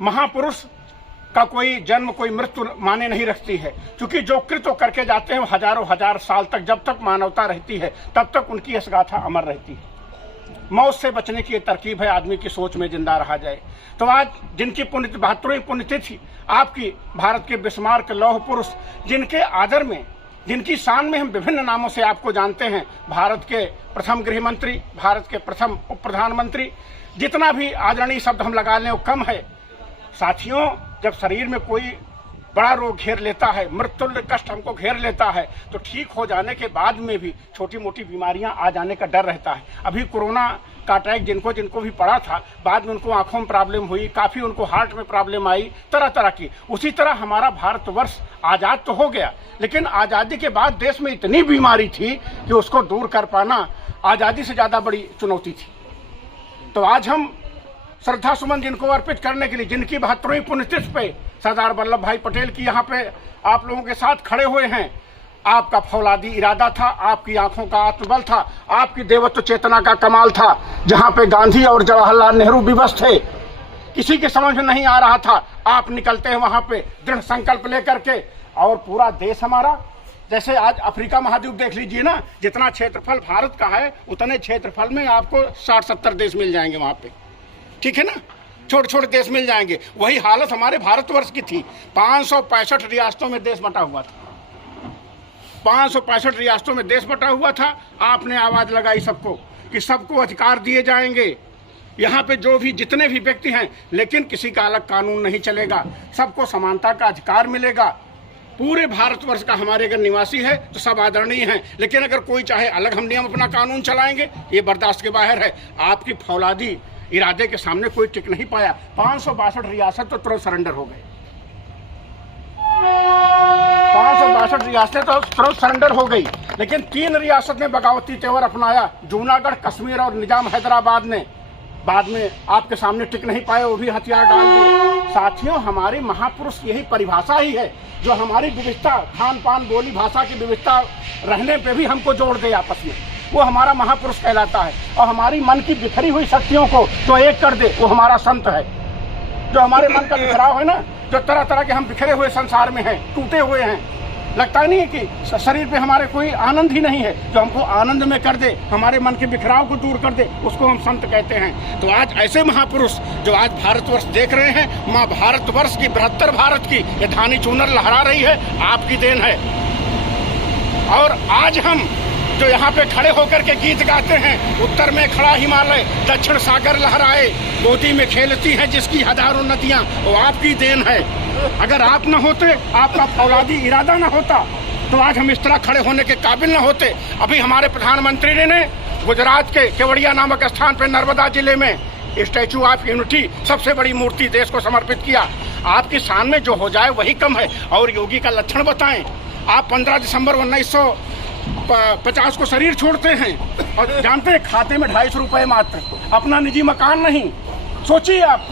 महापुरुष का कोई जन्म कोई मृत्यु माने नहीं रखती है, क्योंकि जो कृत्य करके जाते हैं हजारों हजार साल तक, जब तक मानवता रहती है तब तक उनकी यश गाथा अमर रहती है। मौत से बचने की तरकीब है आदमी की सोच में जिंदा रहा जाए। तो आज जिनकी 72वीं पुण्यतिथि आपकी भारत के बिस्मार्क लौह पुरुष, जिनके आदर में, जिनकी शान में हम विभिन्न नामों से आपको जानते हैं, भारत के प्रथम गृह मंत्री, भारत के प्रथम उप प्रधानमंत्री, जितना भी आदरणीय शब्द हम लगा लें वो कम है। साथियों, जब शरीर में कोई बड़ा रोग घेर लेता है, मृत्युल्य कष्ट हमको घेर लेता है, तो ठीक हो जाने के बाद में भी छोटी मोटी बीमारियां आ जाने का डर रहता है। अभी कोरोना का अटैक जिनको जिनको भी पड़ा था, बाद में उनको आंखों में प्रॉब्लम हुई, काफी उनको हार्ट में प्रॉब्लम आई, तरह तरह की। उसी तरह हमारा भारतवर्ष आजाद तो हो गया, लेकिन आजादी के बाद देश में इतनी बीमारी थी कि उसको दूर कर पाना आजादी से ज्यादा बड़ी चुनौती थी। तो आज हम श्रद्धा सुमन जिनको अर्पित करने के लिए, जिनकी 72वीं पुण्यतिथि पे सरदार वल्लभ भाई पटेल की यहाँ पे आप लोगों के साथ खड़े हुए हैं। आपका फौलादी इरादा था, आपकी आंखों का आत्मबल था, आपकी देवत्व चेतना का कमाल था। जहाँ पे गांधी और जवाहरलाल नेहरू विवश थे, किसी के समझ में नहीं आ रहा था, आप निकलते हैं वहां पे दृढ़ संकल्प लेकर के, और पूरा देश हमारा, जैसे आज अफ्रीका महाद्वीप देख लीजिए ना, जितना क्षेत्रफल भारत का है उतने क्षेत्रफल में आपको 60-70 देश मिल जाएंगे वहां पे, ठीक है ना, छोटे छोटे देश मिल जाएंगे। वही हालत हमारे भारतवर्ष की थी। 565 रियासतों में देश बटा हुआ था, 565 रियासतों में देश बटा हुआ था। आपने आवाज लगाई सबको कि सबको अधिकार दिए जाएंगे, यहाँ पे जो भी जितने भी व्यक्ति हैं, लेकिन किसी का अलग कानून नहीं चलेगा, सबको समानता का अधिकार मिलेगा। पूरे भारतवर्ष का हमारे अगर निवासी है तो सब आदरणीय हैं, लेकिन अगर कोई चाहे अलग हम नियम अपना कानून चलाएंगे, ये बर्दाश्त के बाहर है। आपकी फौलादी इरादे के सामने कोई टिक नहीं पाया। 562 रियासत तो तुरंत सरेंडर हो गए, 562 रियासतें तो तुरंत सरेंडर हो गई, लेकिन 3 रियासत ने बगावती तेवर अपनाया, जूनागढ़, कश्मीर और निजाम हैदराबाद ने। बाद में आपके सामने टिक नहीं पाए, वो भी हथियार डाल दिए। साथियों, हमारे महापुरुष यही परिभाषा ही है जो हमारी विविधता, खान पान, बोली भाषा की विविधता रहने पे भी हमको जोड़ दे आपस में, वो हमारा महापुरुष कहलाता है। और हमारी मन की बिखरी हुई शक्तियों को जो एक कर दे, वो हमारा संत है। जो हमारे मन का बिखराव है ना, जो तरह तरह के हम बिखरे हुए संसार में हैं, टूटे हुए हैं, लगता नहीं है कि शरीर पे हमारे कोई आनंद ही नहीं है, जो हमको आनंद में कर दे, हमारे मन के बिखराव को दूर कर दे, उसको हम संत कहते हैं। तो आज ऐसे महापुरुष जो आज भारतवर्ष देख रहे हैं, माँ भारतवर्ष की, बृहत्तर भारत की ये धानी चूनर लहरा रही है, आपकी देन है। और आज हम जो यहाँ पे खड़े होकर के गीत गाते हैं, उत्तर में खड़ा हिमालय, दक्षिण सागर लहराए, गोदी में खेलती हैं जिसकी हजारों नदियाँ, वो आपकी देन है। अगर आप न होते, आपका फौलादी इरादा न होता, तो आज हम इस तरह खड़े होने के काबिल न होते। अभी हमारे प्रधानमंत्री ने गुजरात के केवड़िया नामक स्थान पर नर्मदा जिले में स्टैचू ऑफ यूनिटी, सबसे बड़ी मूर्ति देश को समर्पित किया। आपकी शान में जो हो जाए वही कम है। और योगी का लक्षण बताएं। आप 15 दिसंबर 1950 को शरीर छोड़ते हैं और जानते हैं खाते में 250 रुपए मात्र, अपना निजी मकान नहीं। सोचिए आप,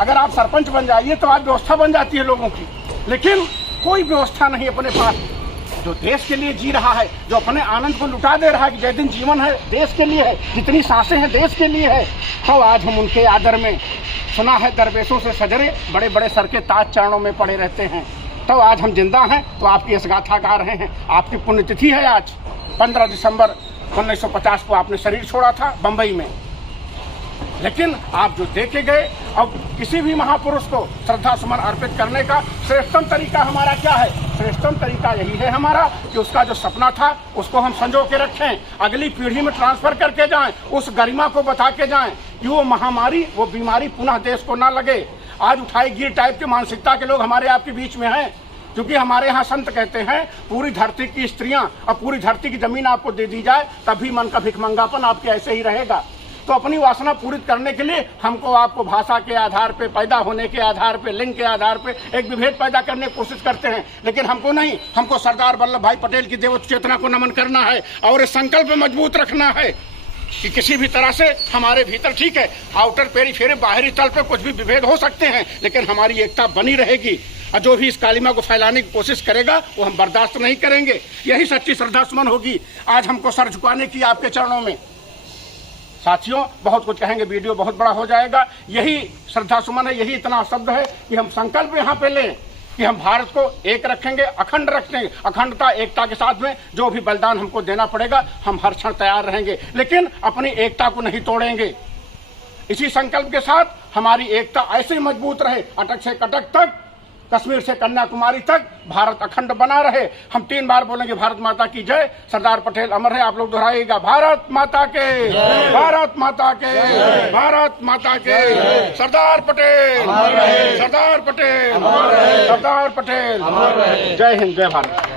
अगर आप सरपंच बन जाइए तो आज व्यवस्था बन जाती है लोगों की, लेकिन कोई व्यवस्था नहीं अपने पास। जो देश के लिए जी रहा है, जो अपने आनंद को लुटा दे रहा है कि जय दिन जीवन है देश के लिए है, जितनी सांसें हैं देश के लिए है, तो आज हम उनके आदर में, सुना है दरवेशों से सजरे बड़े बड़े सर के ताज चरणों में पड़े रहते हैं, तो आज हम जिंदा हैं, तो आपकी इस गाथा गा रहे हैं। आपकी पुण्यतिथि है आज। 15 दिसंबर 1950 को आपने शरीर छोड़ा था बंबई में, लेकिन आप जो दे के गए, अब किसी भी महापुरुष को श्रद्धा सुमन अर्पित करने का श्रेष्ठतम तरीका हमारा क्या है? श्रेष्ठतम तरीका यही है हमारा कि उसका जो सपना था उसको हम संजो के रखें, अगली पीढ़ी में ट्रांसफर करके जाएं, उस गरिमा को बता के जाएं कि वो महामारी, वो बीमारी पुनः देश को ना लगे। आज उठाई गिर टाइप की मानसिकता के लोग हमारे आपके बीच में हैं, क्योंकि हमारे यहाँ संत कहते हैं पूरी धरती की स्त्रियां और पूरी धरती की जमीन आपको दे दी जाए, तभी मन का भिखमंगापन आपके ऐसे ही रहेगा। तो अपनी वासना पूरी करने के लिए हमको आपको भाषा के आधार पे, पैदा होने के आधार पे, लिंग के आधार पे एक विभेद पैदा करने की कोशिश करते हैं, लेकिन हमको नहीं। हमको सरदार वल्लभ भाई पटेल की देवत्व चेतना को नमन करना है और इस संकल्प मजबूत रखना है कि किसी भी तरह से हमारे भीतर, ठीक है, आउटर पेरीफेरी, बाहरी तल पे कुछ भी विभेद हो सकते हैं, लेकिन हमारी एकता बनी रहेगी। और जो भी इस कालिमा को फैलाने की कोशिश करेगा वो हम बर्दाश्त नहीं करेंगे। यही सच्ची श्रद्धा सुमन होगी आज हमको सर झुकाने की आपके चरणों में। साथियों, बहुत कुछ कहेंगे, वीडियो बहुत बड़ा हो जाएगा। यही श्रद्धा सुमन है, यही इतना शब्द है कि हम संकल्प यहाँ पे लें कि हम भारत को एक रखेंगे, अखंड रखेंगे, अखंडता एकता के साथ में जो भी बलिदान हमको देना पड़ेगा हम हर क्षण तैयार रहेंगे, लेकिन अपनी एकता को नहीं तोड़ेंगे। इसी संकल्प के साथ हमारी एकता ऐसे ही मजबूत रहे, अटक से कटक तक, कश्मीर से कन्याकुमारी तक भारत अखंड बना रहे। हम 3 बार बोलेंगे भारत माता की जय, सरदार पटेल अमर है। आप लोग दोहराइएगा, भारत माता के, भारत माता के, भारत माता के, सरदार पटेल, सरदार पटेल, सरदार पटेल। जय हिंद, जय भारत।